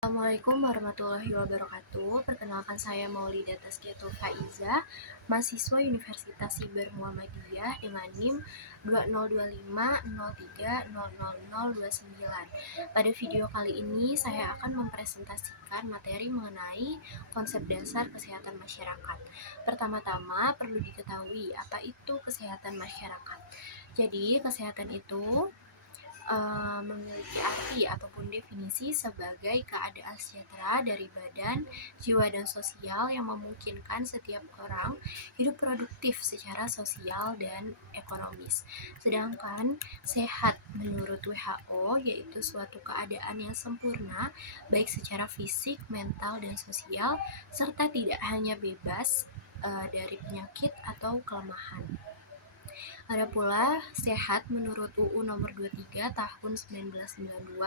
Assalamualaikum warahmatullahi wabarakatuh. Perkenalkan saya Maulida Tazkiyatu Faiza, mahasiswa Universitas Siber Muhammadiyah dengan NIM 2025030029. Pada video kali ini saya akan mempresentasikan materi mengenai konsep dasar kesehatan masyarakat. Pertama-tama perlu diketahui apa itu kesehatan masyarakat. Jadi, kesehatan itu memiliki arti ataupun definisi sebagai keadaan sejahtera dari badan, jiwa, dan sosial yang memungkinkan setiap orang hidup produktif secara sosial dan ekonomis. Sedangkan sehat menurut WHO yaitu suatu keadaan yang sempurna baik secara fisik, mental, dan sosial serta tidak hanya bebas dari penyakit atau kelemahan. Ada pula sehat menurut UU nomor 23 tahun 1992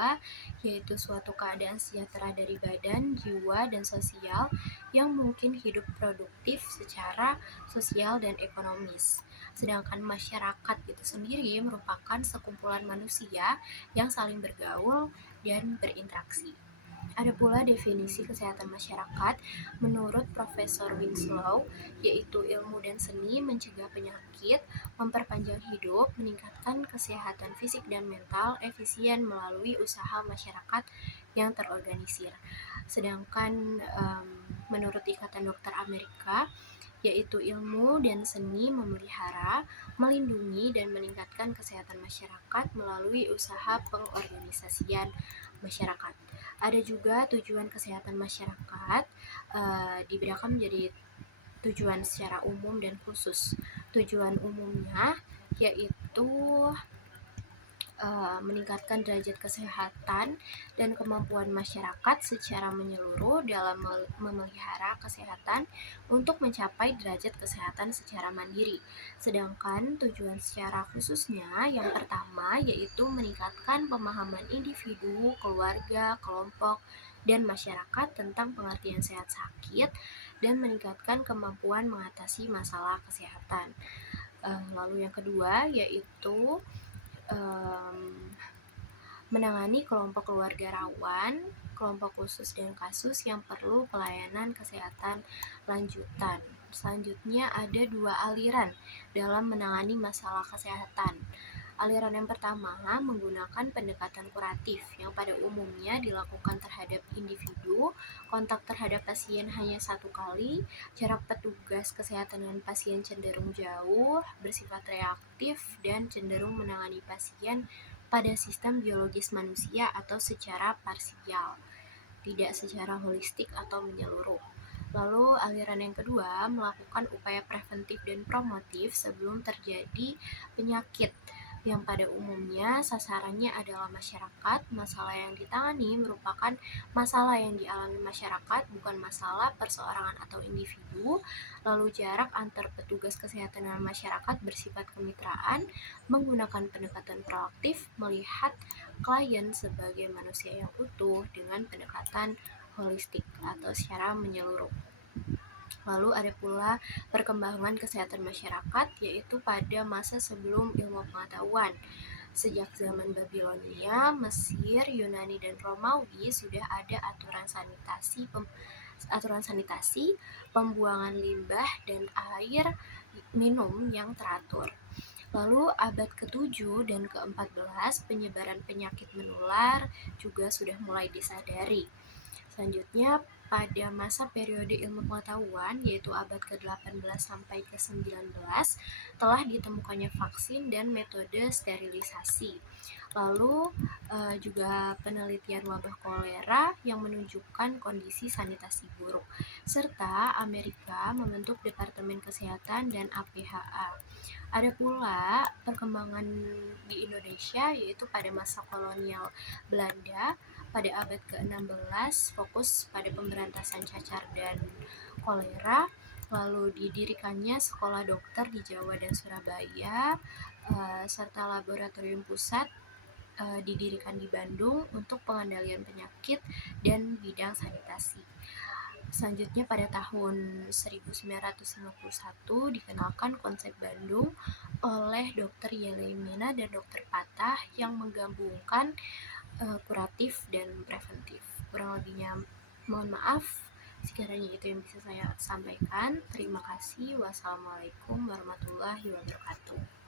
yaitu suatu keadaan sejahtera dari badan, jiwa, dan sosial yang mungkin hidup produktif secara sosial dan ekonomis. Sedangkan masyarakat itu sendiri merupakan sekumpulan manusia yang saling bergaul dan berinteraksi. Ada pula definisi kesehatan masyarakat menurut Profesor Winslow, yaitu ilmu dan seni mencegah penyakit, memperpanjang hidup, meningkatkan kesehatan fisik dan mental, efisien melalui usaha masyarakat yang terorganisir. Sedangkan menurut Ikatan Dokter Amerika, yaitu ilmu dan seni memelihara, melindungi, dan meningkatkan kesehatan masyarakat melalui usaha pengorganisasian masyarakat. Ada juga tujuan kesehatan masyarakat dibedakan menjadi tujuan secara umum dan khusus. Tujuan umumnya yaitu meningkatkan derajat kesehatan dan kemampuan masyarakat secara menyeluruh dalam memelihara kesehatan untuk mencapai derajat kesehatan secara mandiri. Sedangkan tujuan secara khususnya yang pertama yaitu meningkatkan pemahaman individu, keluarga, kelompok, dan masyarakat tentang pengertian sehat sakit dan meningkatkan kemampuan mengatasi masalah kesehatan. Lalu yang kedua yaitu menangani kelompok keluarga rawan, kelompok khusus dan kasus yang perlu pelayanan kesehatan lanjutan. Selanjutnya ada dua aliran dalam menangani masalah kesehatan. Aliran yang pertama menggunakan pendekatan kuratif yang pada umumnya dilakukan terhadap individu, kontak terhadap pasien hanya satu kali, jarak petugas kesehatan dengan pasien cenderung jauh, bersifat reaktif, dan cenderung menangani pasien pada sistem biologis manusia atau secara parsial, tidak secara holistik atau menyeluruh. Lalu aliran yang kedua melakukan upaya preventif dan promotif sebelum terjadi penyakit yang pada umumnya sasarannya adalah masyarakat. Masalah yang ditangani merupakan masalah yang dialami masyarakat, bukan masalah perseorangan atau individu. Lalu jarak antar petugas kesehatan dengan masyarakat bersifat kemitraan, menggunakan pendekatan proaktif, melihat klien sebagai manusia yang utuh dengan pendekatan holistik atau secara menyeluruh. Lalu ada pula perkembangan kesehatan masyarakat yaitu pada masa sebelum ilmu pengetahuan. Sejak zaman Babilonia, Mesir, Yunani, dan Romawi sudah ada aturan sanitasi, pembuangan limbah, dan air minum yang teratur. Lalu abad ke-7 dan ke-14 penyebaran penyakit menular juga sudah mulai disadari. Selanjutnya pada masa periode ilmu pengetahuan yaitu abad ke-18 sampai ke-19 telah ditemukannya vaksin dan metode sterilisasi. Lalu juga penelitian wabah kolera yang menunjukkan kondisi sanitasi buruk, serta Amerika membentuk Departemen Kesehatan dan APHA. Ada pula perkembangan di Indonesia yaitu pada masa kolonial Belanda pada abad ke-16 fokus pada pemberantasan cacar dan kolera. Lalu didirikannya sekolah dokter di Jawa dan Surabaya serta laboratorium pusat didirikan di Bandung untuk pengendalian penyakit dan bidang sanitasi. Selanjutnya pada tahun 1951 dikenalkan konsep Bandung oleh Dr. Yelemina dan Dr. Patah yang menggabungkan kuratif dan preventif. Kurang lebihnya mohon maaf. Sekiranya itu yang bisa saya sampaikan. Terima kasih. Wassalamualaikum warahmatullahi wabarakatuh.